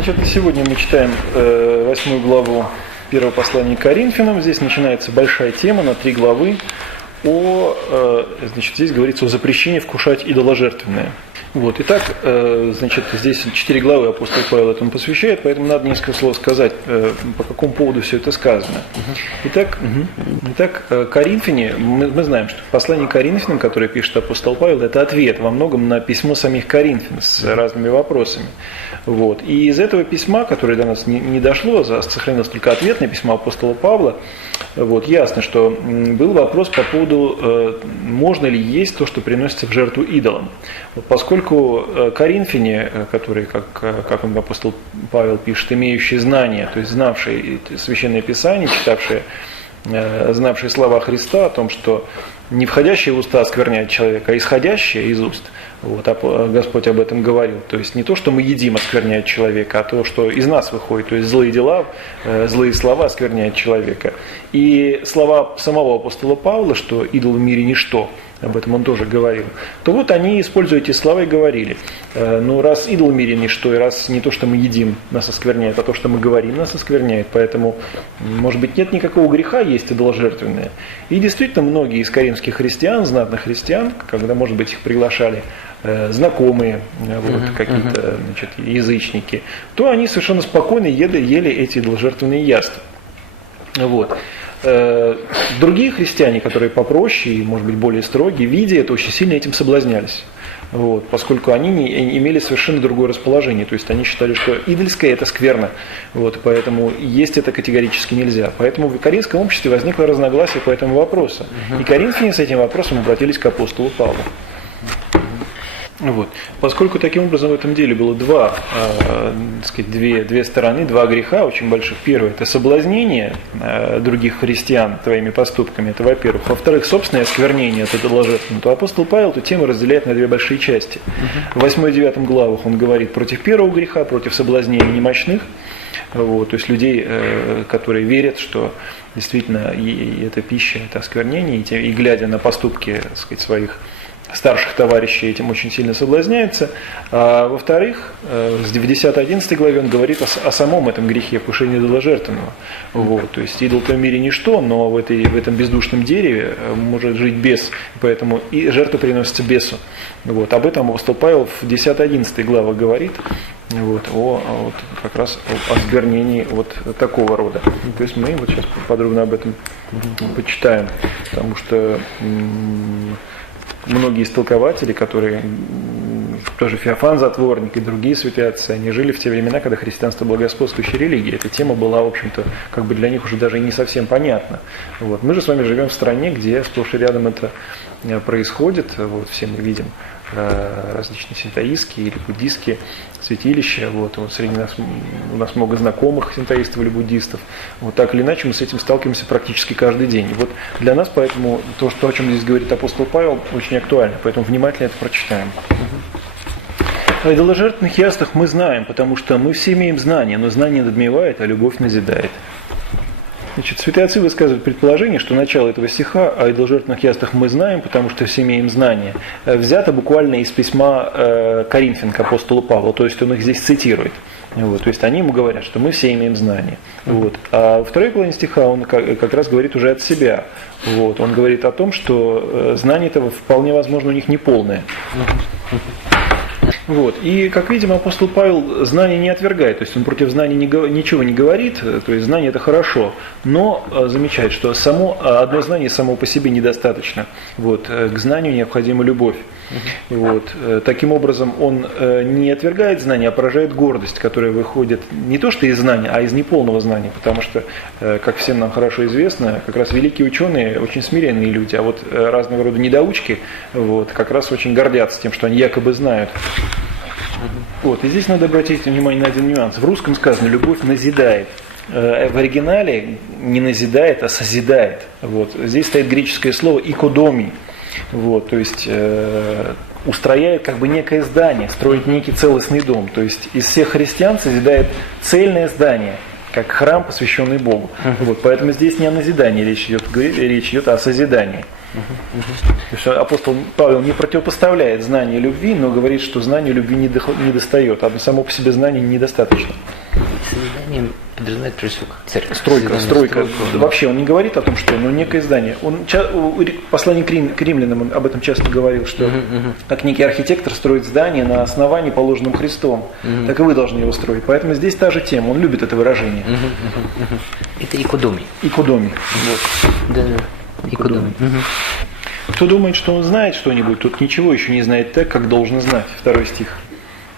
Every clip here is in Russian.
Значит, сегодня мы читаем 8 главу первого послания к Коринфянам. Здесь начинается большая тема на 3 главы. Значит, здесь говорится о запрещении вкушать идоложертвенное. Вот. Итак, значит, здесь 4 главы апостол Павел этому посвящает, поэтому надо несколько слов сказать, по какому поводу все это сказано. Итак, Коринфяне, мы знаем, что послание к Коринфянам, которое пишет апостол Павел, это ответ во многом на письмо самих Коринфян с разными вопросами. Вот. И из этого письма, которое до нас не дошло, сохранилось только ответное письмо апостола Павла, вот, ясно, что был вопрос по поводу, можно ли есть то, что приносится в жертву идолам. Вот, поскольку коринфяне, которые, как он, апостол Павел пишет, имеющие знания, то есть знавшие Священное Писание, знавшие слова Христа о том, что не входящее в уста оскверняет человека, а исходящее из уст. Вот, Господь об этом говорил. То есть не то, что мы едим, оскверняет человека, а то, что из нас выходит. То есть злые дела, злые слова оскверняют человека. И слова самого апостола Павла, что идол в мире ничто, об этом он тоже говорил, то вот они, используя эти слова, и говорили: ну раз идол в мире ничто, и раз не то, что мы едим, нас оскверняет, а то, что мы говорим, нас оскверняет, поэтому, может быть, нет никакого греха есть идоложертвенное. И действительно, многие из коринфских христиан, знатных христиан, когда, может быть, их приглашали знакомые, вот, какие-то, значит, язычники, то они совершенно спокойно ели эти идоложертвенные яства. Вот. Другие христиане, которые попроще и, может быть, более строгие, видя это, очень сильно этим соблазнялись. Вот, поскольку они не имели совершенно другое расположение. То есть они считали, что идольское – это скверно. Вот, поэтому есть это категорически нельзя. Поэтому в коринфском обществе возникло разногласие по этому вопросу. И коринфяне с этим вопросом обратились к апостолу Павлу. Вот. Поскольку таким образом в этом деле было две стороны, два греха очень больших. Первое – это соблазнение других христиан твоими поступками, это во-первых. Во-вторых, собственное осквернение от идоложертвенного. То апостол Павел эту тему разделяет на две большие части. В 8 и 9 главах он говорит против первого греха, против соблазнения немощных. Вот, то есть людей, которые верят, что действительно и эта пища, это осквернение, и глядя на поступки, так сказать, своих старших товарищей, этим очень сильно соблазняется. А во-вторых, в 10-11 главе он говорит о самом этом грехе, вкушении идоложертвенного. Вот, то есть идол в том мире ничто, но в этом бездушном дереве может жить бес, поэтому и жертва приносится бесу. Вот, об этом апостол Павел в 10-11 главах говорит. Вот, как раз о осквернении вот такого рода. То есть мы вот сейчас подробно об этом почитаем, потому что многие истолкователи, которые тоже Феофан Затворник и другие святые отцы, они жили в те времена, когда христианство была господствующей религией. Эта тема была, в общем-то, как бы для них уже даже и не совсем понятна. Вот. Мы же с вами живем в стране, где сплошь и рядом это происходит. Вот, все мы видим различные синтоистские или буддистские святилища. Вот среди нас, у нас много знакомых синтоистов или буддистов. Вот так или иначе мы с этим сталкиваемся практически каждый день. И вот для нас поэтому то, о чем здесь говорит апостол Павел, очень актуально. Поэтому внимательно это прочитаем. О идоложертвенных яствах мы знаем, потому что мы все имеем знания, но знание надмевает, а любовь назидает. Значит, святые отцы высказывают предположение, что начало этого стиха о идоложертвенных яствах мы знаем, потому что все имеем знания, взято буквально из письма Коринфян к апостолу Павлу, то есть он их здесь цитирует. Вот, то есть они ему говорят, что мы все имеем знания. Вот. А во второй половине стиха он как раз говорит уже от себя. Вот. Он говорит о том, что знание этого вполне возможно у них неполное. Вот. И, как видим, апостол Павел знания не отвергает, то есть он против знаний ничего не говорит, то есть знание это хорошо, но замечает, что одно знание само по себе недостаточно. Вот. К знанию необходима любовь. Вот. Таким образом, он не отвергает знания, а поражает гордость, которая выходит не то что из знания, а из неполного знания, потому что, как всем нам хорошо известно, как раз великие ученые очень смиренные люди, а вот разного рода недоучки вот, как раз очень гордятся тем, что они якобы знают. Вот. И здесь надо обратить внимание на один нюанс. В русском сказано «любовь назидает». В оригинале не назидает, а созидает. Вот. Здесь стоит греческое слово «икодоми». Вот, то есть устрояет как бы некое здание, строит некий целостный дом. То есть из всех христиан созидает цельное здание. как храм, посвященный Богу. Вот, поэтому здесь не о назидании речь идет о созидании. То есть апостол Павел не противопоставляет знанию любви, но говорит, что знанию любви не достает, а само по себе знание недостаточно. Созидание подразумевает прежде всего как церковь. Стройка. Вообще он не говорит о том, что некое здание. Он в послании к римлянам об этом часто говорил, что как некий архитектор строит здание на основании, положенном Христом, так и вы должны его строить. Поэтому здесь та же тема. Он любит это выражение. Это икудомий. Икудомий. Вот. Да. Икудомий. Кто думает, что он знает что-нибудь, тот ничего еще не знает так, как должен знать. 2 стих.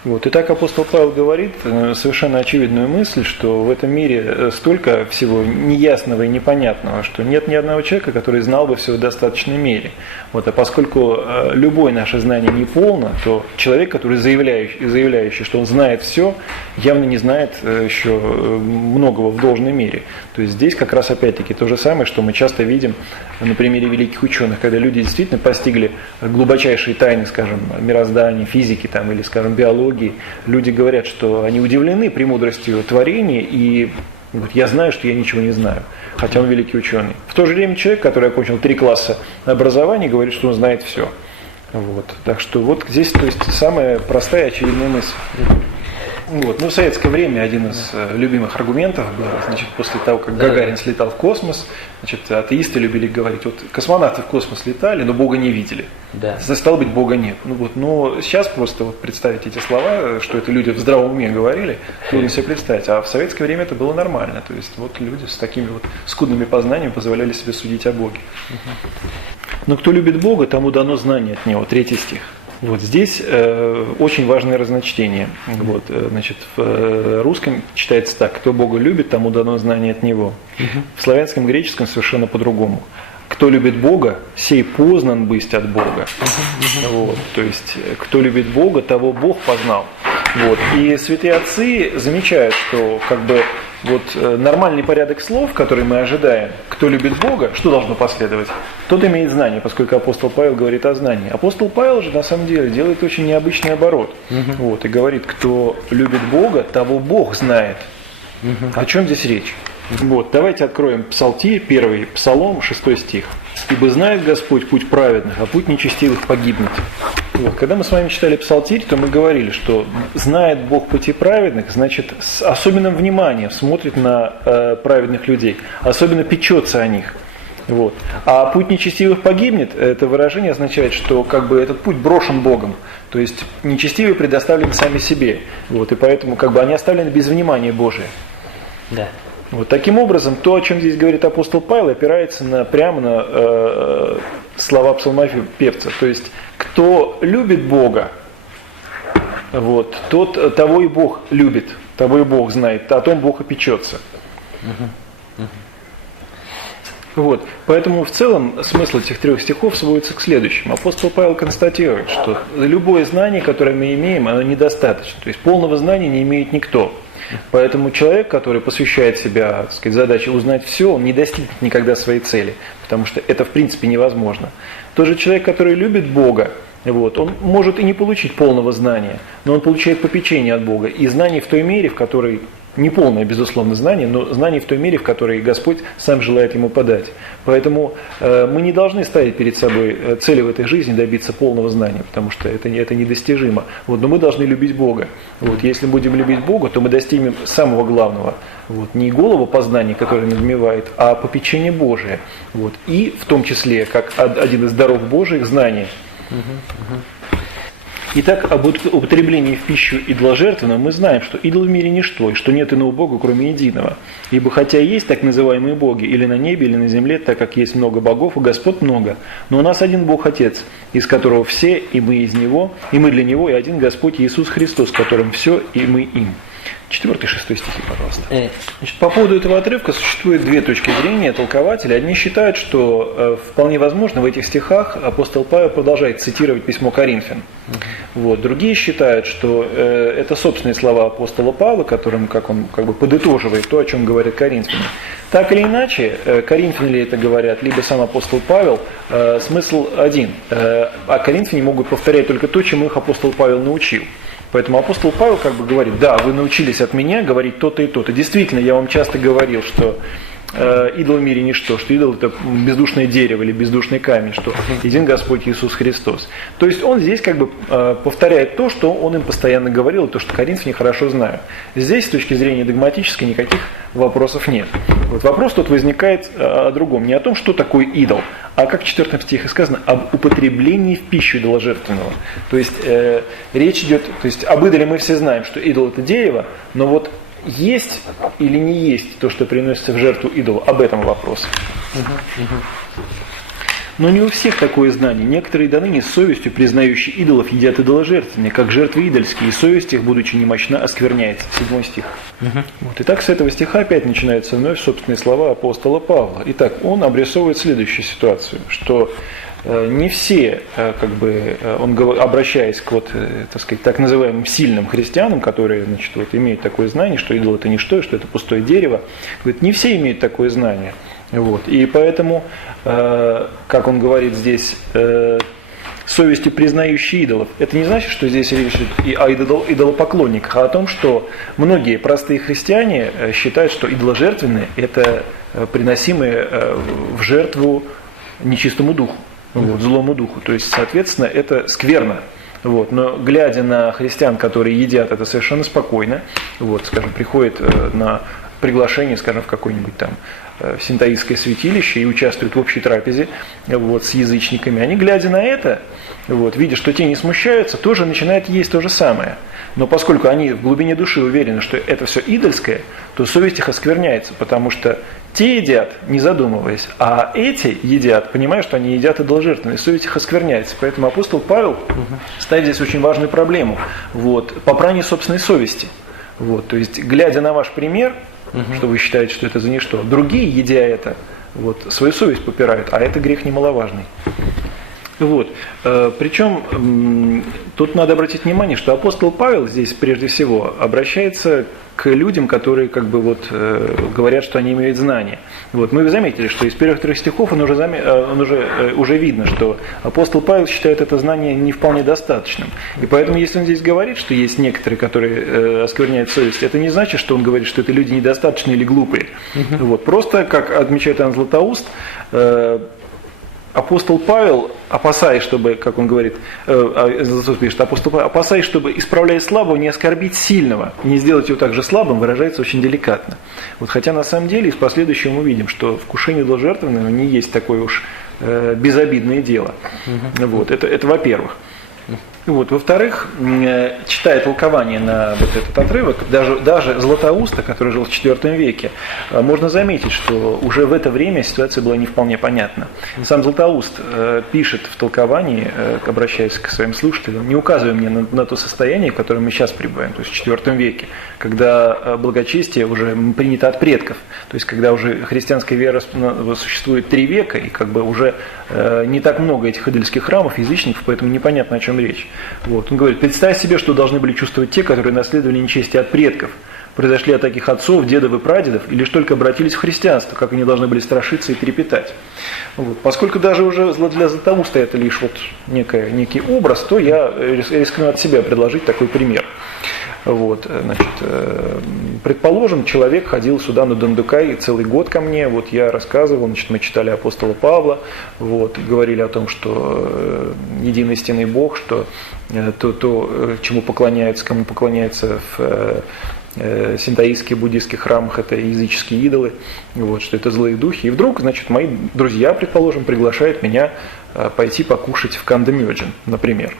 Вот. И так апостол Павел говорит совершенно очевидную мысль, что в этом мире столько всего неясного и непонятного, что нет ни одного человека, который знал бы все в достаточной мере. Вот. А поскольку любое наше знание не полно, то человек, который заявляющий, что он знает все, явно не знает еще многого в должной мере. То есть здесь как раз опять-таки то же самое, что мы часто видим на примере великих ученых, когда люди действительно постигли глубочайшие тайны, скажем, мироздания, физики там, или, скажем, биологии. Люди говорят, что они удивлены премудростью творения, и говорят, я знаю, что я ничего не знаю, хотя он великий ученый. В то же время человек, который окончил 3 класса образования, говорит, что он знает все. Вот. Так что вот здесь, то есть, самая простая очевидная мысль. Вот. Ну, в советское время один из любимых аргументов был, значит, после того, как Гагарин слетал в космос, значит, атеисты любили говорить, вот космонавты в космос летали, но Бога не видели. Да. Стало быть, Бога нет. Ну, вот, но сейчас просто вот представить эти слова, что это люди в здравом уме говорили, трудно себе представить. А в советское время это было нормально. То есть вот люди с такими вот скудными познаниями позволяли себе судить о Боге. Но кто любит Бога, тому дано знание от Него. 3 стих. Вот здесь очень важное разночтение. Вот, значит, в русском читается так: кто Бога любит, тому дано знание от Него. В славянском, греческом совершенно по-другому. Кто любит Бога, сей познан бысть от Бога. Вот, то есть, кто любит Бога, того Бог познал. Вот. И святые отцы замечают, что как бы вот нормальный порядок слов, который мы ожидаем, кто любит Бога, что должно последовать? Тот имеет знание, поскольку апостол Павел говорит о знании. Апостол Павел же на самом деле делает очень необычный оборот. Вот, и говорит, кто любит Бога, того Бог знает. О чем здесь речь? Вот, давайте откроем Псалтирь, 1 Псалом, 6 стих. «Ибо знает Господь путь праведных, а путь нечестивых погибнет». Вот, когда мы с вами читали Псалтирь, то мы говорили, что знает Бог пути праведных, значит, с особенным вниманием смотрит на праведных людей, особенно печется о них. Вот. А путь нечестивых погибнет, это выражение означает, что как бы этот путь брошен Богом. То есть нечестивые предоставлены сами себе. Вот, и поэтому как бы они оставлены без внимания Божия. Да. Вот, таким образом, то, о чем здесь говорит апостол Павел, опирается прямо на слова псалмопевца. То есть, кто любит Бога, вот, того и Бог любит, того и Бог знает, о том Бог и печется. Вот, поэтому в целом смысл этих 3 стихов сводится к следующему. Апостол Павел констатирует, что любое знание, которое мы имеем, оно недостаточно. То есть полного знания не имеет никто. Поэтому человек, который посвящает себя, так сказать, задаче узнать все, он не достигнет никогда своей цели, потому что это в принципе невозможно. Тот же человек, который любит Бога, вот, он может и не получить полного знания, но он получает попечение от Бога и знание в той мере, в которой не полное, безусловно, знание, но знание в той мере, в которой Господь сам желает ему подать. Поэтому мы не должны ставить перед собой цели в этой жизни добиться полного знания, потому что это недостижимо. Вот, но мы должны любить Бога. Вот, если будем любить Бога, то мы достигнем самого главного. Вот, не голого познания, которое надмевает, а попечение Божие. Вот, и в том числе, как один из даров Божьих, знание. Итак, об употреблении в пищу идоложертвенного мы знаем, что идол в мире ничто, и что нет иного Бога, кроме единого. Ибо хотя есть так называемые боги, или на небе, или на земле, так как есть много богов, и Господ много, но у нас один Бог Отец, из которого все, и мы из Него, и мы для Него, и один Господь Иисус Христос, которым все, и мы им. 4 и 6 стихи, пожалуйста. Значит, по поводу этого отрывка существует 2 точки зрения толкователей. Одни считают, что вполне возможно в этих стихах апостол Павел продолжает цитировать письмо Коринфян. Вот. Другие считают, что это собственные слова апостола Павла, которым как он как бы подытоживает то, о чем говорят коринфяне. Так или иначе, коринфяне ли это говорят, либо сам апостол Павел, смысл один. А коринфяне могут повторять только то, чему их апостол Павел научил. Поэтому апостол Павел как бы говорит, да, вы научились от меня говорить то-то и то-то. Действительно, я вам часто говорил, что идол в мире ничто, что идол это бездушное дерево или бездушный камень, что един Господь Иисус Христос. То есть он здесь как бы повторяет то, что он им постоянно говорил, и то, что коринфяне хорошо знают. Здесь с точки зрения догматической никаких вопросов нет. Вот вопрос тут возникает о другом, не о том, что такое идол, а как в 4 стихе сказано, об употреблении в пищу идоложертвенного. То есть речь идет, то есть об идоле мы все знаем, что идол это дерево, но вот есть или не есть то, что приносится в жертву идолу, об этом вопрос. Но не у всех такое знание. Некоторые до ныне с совестью, признающие идолов, едят идоложертвенные, как жертвы идольские, и совесть их, будучи немощна, оскверняется. 7 стих. Вот. Итак, с этого стиха опять начинаются вновь собственные слова апостола Павла. Итак, он обрисовывает следующую ситуацию, что не все, как бы, он обращаясь к так сказать, так называемым сильным христианам, которые, значит, вот, имеют такое знание, что идол это ничто, и что это пустое дерево, говорит, не все имеют такое знание. Вот. И поэтому, как он говорит здесь, совестью признающий идолов, это не значит, что здесь речь идет и о идолопоклонниках, а о том, что многие простые христиане считают, что идоложертвенные это приносимые в жертву нечистому духу. Вот, злому духу. То есть, соответственно, это скверно. Вот. Но глядя на христиан, которые едят это совершенно спокойно, вот, скажем, приходят на приглашение, скажем, в какое-нибудь там синтаистское святилище и участвуют в общей трапезе вот, с язычниками, они, глядя на это, вот, видя, что те не смущаются, тоже начинают есть то же самое. Но поскольку они в глубине души уверены, что это все идольское, то совесть их оскверняется, потому что те едят, не задумываясь, а эти едят, понимая, что они едят идоложертвенное, и совесть их оскверняется. Поэтому апостол Павел ставит здесь очень важную проблему, вот, попрание собственной совести. Вот, то есть, глядя на ваш пример, что вы считаете, что это за ничто, другие, едя это, вот, свою совесть попирают, а это грех немаловажный. Вот. Причем тут надо обратить внимание, что апостол Павел здесь прежде всего обращается к людям, которые как бы вот, говорят, что они имеют знания. Вот. Мы заметили, что из первых 3 стихов уже видно, что апостол Павел считает это знание не вполне достаточным. И поэтому, если он здесь говорит, что есть некоторые, которые оскверняют совесть, это не значит, что он говорит, что это люди недостаточные или глупые. Вот. Просто, как отмечает Иоанн Златоуст, апостол Павел, опасаясь, чтобы, как он говорит, пишет, апостол Павел, опасаясь, чтобы, исправляя слабого, не оскорбить сильного, не сделать его также слабым, выражается очень деликатно. Вот, хотя на самом деле из последующего мы видим, что вкушение идоложертвенного не есть такое уж безобидное дело. Вот, это во-первых. Вот. Во-вторых, читая толкование на вот этот отрывок, даже Златоуста, который жил в IV веке, можно заметить, что уже в это время ситуация была не вполне понятна. Сам Златоуст пишет в толковании, обращаясь к своим слушателям, не указывая мне на то состояние, в котором мы сейчас пребываем, то есть в IV веке, когда благочестие уже принято от предков, то есть когда уже христианская вера существует 3 века, и как бы уже не так много этих идольских храмов, язычников, поэтому непонятно, о чем речь. Вот. Он говорит, представь себе, что должны были чувствовать те, которые наследовали нечестие от предков, произошли от таких отцов, дедов и прадедов, и лишь только обратились в христианство, как они должны были страшиться и трепетать. Вот. Поскольку даже уже для Златоуста это лишь вот некий образ, то я рискну от себя предложить такой пример. Вот, значит, предположим, человек ходил сюда на Дондукай целый год ко мне, вот я рассказывал, значит, мы читали апостола Павла, вот, говорили о том, что единый истинный Бог, что то, чему поклоняются, кому поклоняются в синтаистских, буддийских храмах, это языческие идолы, вот, что это злые духи. И вдруг, значит, мои друзья, предположим, приглашают меня пойти покушать в Кандамёджин, например.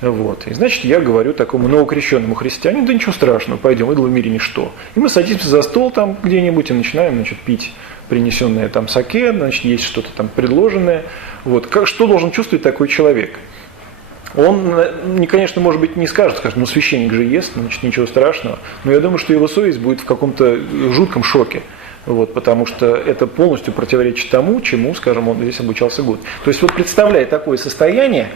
Вот. И, значит, я говорю такому новокрещенному христианину, да ничего страшного, пойдем, идол в мире ничто. И мы садимся за стол там где-нибудь и начинаем, значит, пить принесенное там саке, значит, есть что-то там предложенное. Вот. Что должен чувствовать такой человек? Он, конечно, может быть, не скажет, ну, священник же ест, значит, ничего страшного, но я думаю, что его совесть будет в каком-то жутком шоке, вот, потому что это полностью противоречит тому, чему, скажем, он здесь обучался год. То есть, вот представляя такое состояние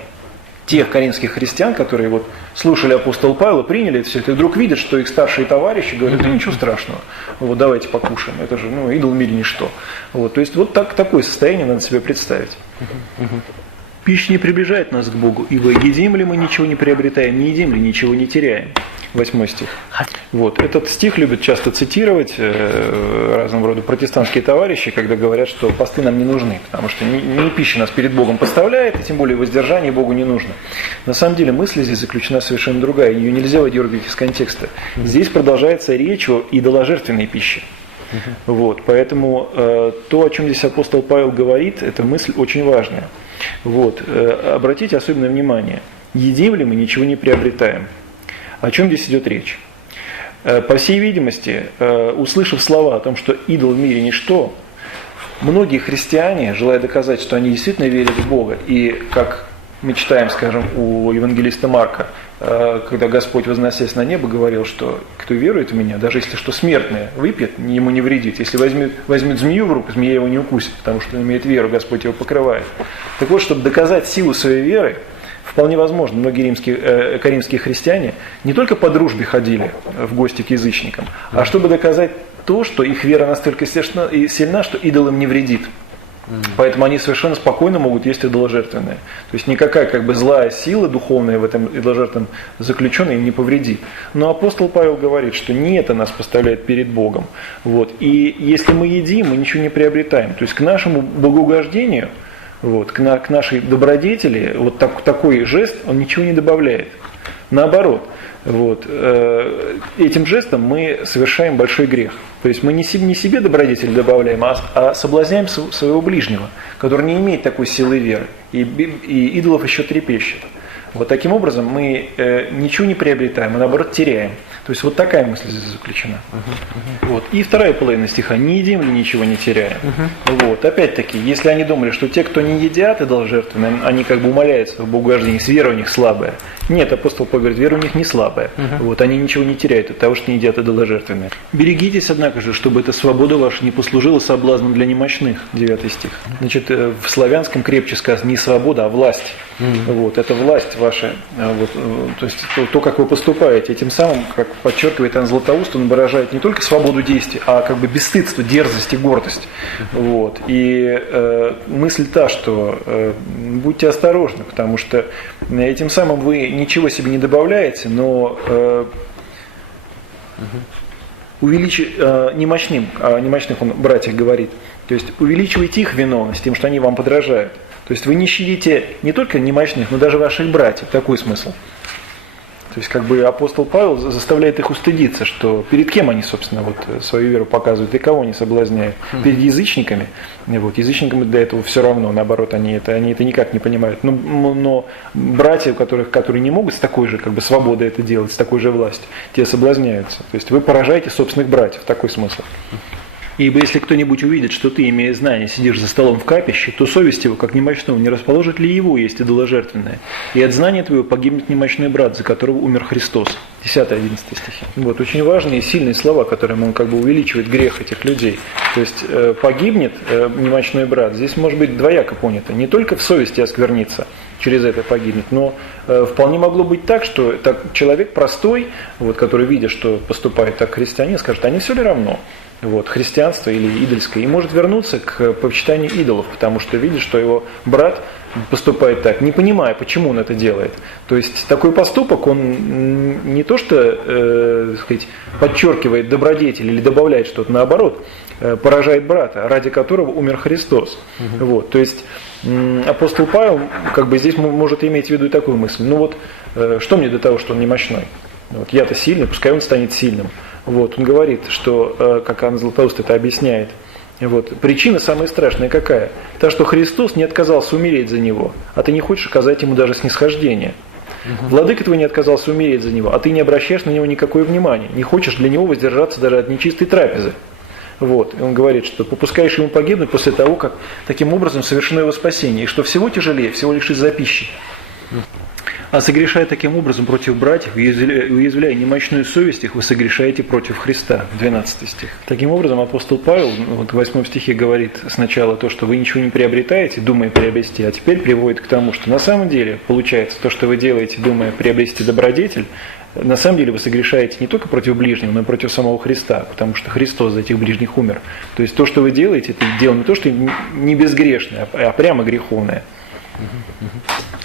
тех коринфских христиан, которые вот слушали апостола Павла, приняли все это, и вдруг видят, что их старшие товарищи говорят, да ничего страшного, вот, давайте покушаем, это же, ну, идол в мире ничто. Вот, то есть, вот такое состояние надо себе представить. Пища не приближает нас к Богу, ибо едим ли мы ничего не приобретаем, не едим ли ничего не теряем. 8 стих. Вот. Этот стих любят часто цитировать разного рода протестантские товарищи, когда говорят, что посты нам не нужны, потому что не пища нас перед Богом поставляет, и тем более воздержание Богу не нужно. На самом деле мысль здесь заключена совершенно другая, ее нельзя выдергивать из контекста. Здесь продолжается речь о идоложертвенной пище. Вот. Поэтому то, о чем здесь апостол Павел говорит, эта мысль очень важная. Вот. Обратите особенное внимание. Едим ли мы, ничего не приобретаем. О чем здесь идет речь? По всей видимости, услышав слова о том, что идол в мире ничто, многие христиане, желая доказать, что они действительно верят в Бога, и как мы читаем, скажем, у евангелиста Марка, когда Господь, возносясь на небо, говорил, что кто верует в Меня, даже если что смертное выпьет, ему не вредит. Если возьмет змею в руку, змея его не укусит, потому что он имеет веру, Господь его покрывает. Так вот, чтобы доказать силу своей веры, вполне возможно, многие коринфские христиане не только по дружбе ходили в гости к язычникам, а чтобы доказать то, что их вера настолько сильна, что идол им не вредит. Поэтому они совершенно спокойно могут есть идоложертвенное. То есть никакая злая сила духовная в этом идоложертвенном заключенной им не повредит. Но апостол Павел говорит, что не это нас поставляет перед Богом. Вот. И если мы едим, мы ничего не приобретаем. То есть к нашему богоугождению, вот, к нашей добродетели, вот такой жест, он ничего не добавляет. Наоборот, вот, этим жестом мы совершаем большой грех. То есть мы не себе добродетель добавляем, а соблазняем своего ближнего, который не имеет такой силы веры, и идолов еще трепещет. Вот таким образом мы ничего не приобретаем, а наоборот теряем. То есть вот такая мысль здесь заключена. Вот. И вторая половина стиха. Не едим ли, ничего не теряем. Вот. Опять-таки, если они думали, что те, кто не едят идоложертвенное, они умоляются в богоугождении, с верой у них слабая. Нет, апостол Павел говорит, вера у них не слабая. Вот. Они ничего не теряют от того, что не едят идоложертвенное. Берегитесь, однако же, чтобы эта свобода ваша не послужила соблазном для немощных. 9 стих. Значит, в славянском крепче сказано не свобода, а власть. Вот. Это власть ваша. Вот. То есть то, как вы поступаете. И тем самым, как подчеркивает Иоанн Златоуст, он выражает не только свободу действий, а бесстыдство, дерзость и гордость. Вот. И мысль та, что будьте осторожны, потому что этим самым вы ничего себе не добавляете, но немощным, о немощных он братьях говорит, то есть увеличивайте их виновность тем, что они вам подражают. То есть вы не щадите не только немощных, но даже ваших братьев. Такой смысл. То есть апостол Павел заставляет их устыдиться, что перед кем они, собственно, свою веру показывают и кого они соблазняют. Перед язычниками. Язычникам для этого все равно, наоборот, они это никак не понимают. Но братья, которые не могут с такой же свободой это делать, с такой же властью, те соблазняются. То есть вы поражаете собственных братьев. Такой смысл. Ибо если кто-нибудь увидит, что ты, имея знание, сидишь за столом в капище, то совесть его, как немощного, не расположит ли его есть идоложертвенное? И от знания твоего погибнет немощной брат, за которого умер Христос. 10-11 стихи. Вот, очень важные и сильные слова, которыми он увеличивает грех этих людей. То есть погибнет немощной брат, здесь может быть двояко понято. Не только в совести осквернится, через это погибнет, но вполне могло быть так, что человек простой, который, видя, что поступает так христианин, скажет, а не все ли равно? Христианство или идольское, и может вернуться к почитанию идолов, потому что видит, что его брат поступает так, не понимая, почему он это делает. То есть такой поступок, он не то что подчеркивает добродетель или добавляет что-то, наоборот, поражает брата, ради которого умер Христос. То есть апостол Павел здесь может иметь в виду и такую мысль. Что мне до того, что он немощной? Я-то сильный, пускай он станет сильным. Он говорит, что, как Иоанн Златоуст это объясняет, причина самая страшная какая? Та, что Христос не отказался умереть за него, а ты не хочешь оказать ему даже снисхождение. Владыка твой не отказался умереть за него, а ты не обращаешь на него никакое внимания, не хочешь для него воздержаться даже от нечистой трапезы. И он говорит, что попускаешь ему погибнуть после того, как таким образом совершено его спасение, и что всего тяжелее, всего лишь из-за пищи. А согрешая таким образом против братьев, уязвляя немощную совесть их, вы согрешаете против Христа. 12 стих. Таким образом, апостол Павел в 8 стихе говорит сначала то, что вы ничего не приобретаете, думая приобрести, а теперь приводит к тому, что на самом деле получается то, что вы делаете, думая приобрести добродетель, на самом деле вы согрешаете не только против ближнего, но и против самого Христа, потому что Христос за этих ближних умер. То есть то, что вы делаете, это дело не то, что не безгрешное, а прямо греховное.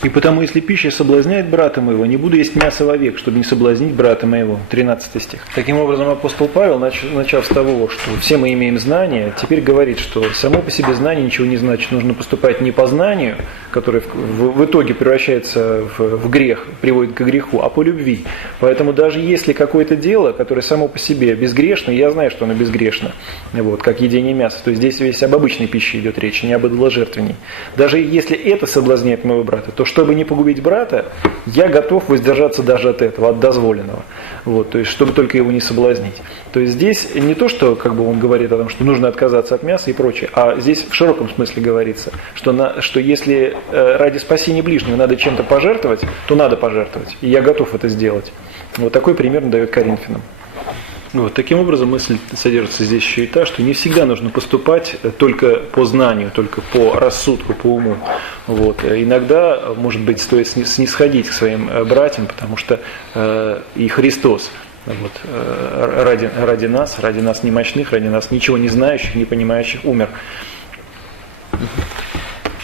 И потому, если пища соблазняет брата моего, не буду есть мясо вовек, чтобы не соблазнить брата моего. 13 стих. Таким образом, апостол Павел, начав с того, что все мы имеем знания, теперь говорит, что само по себе знание ничего не значит. Нужно поступать не по знанию, которое в итоге превращается в грех, приводит к греху, а по любви. Поэтому даже если какое-то дело, которое само по себе безгрешно, я знаю, что оно безгрешно, вот, как едение мяса, то есть здесь весь об обычной пище идет речь, не об идоложертвенной. Даже если это соблазняет моего брата, то чтобы не погубить брата, я готов воздержаться даже от этого, от дозволенного. Вот, то есть, чтобы только его не соблазнить. То есть здесь не то, что как бы он говорит о том, что нужно отказаться от мяса и прочее, а здесь в широком смысле говорится, что если ради спасения ближнего надо чем-то пожертвовать, то надо пожертвовать. И я готов это сделать. Вот такой пример он дает Коринфянам. Вот, таким образом, мысль содержится здесь еще и та, что не всегда нужно поступать только по знанию, только по рассудку, по уму. Вот. Иногда, может быть, стоит снисходить к своим братьям, потому что и Христос вот, ради нас немощных, ради нас ничего не знающих, не понимающих, умер.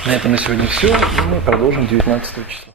На этом на сегодня все, и мы продолжим 19 числа.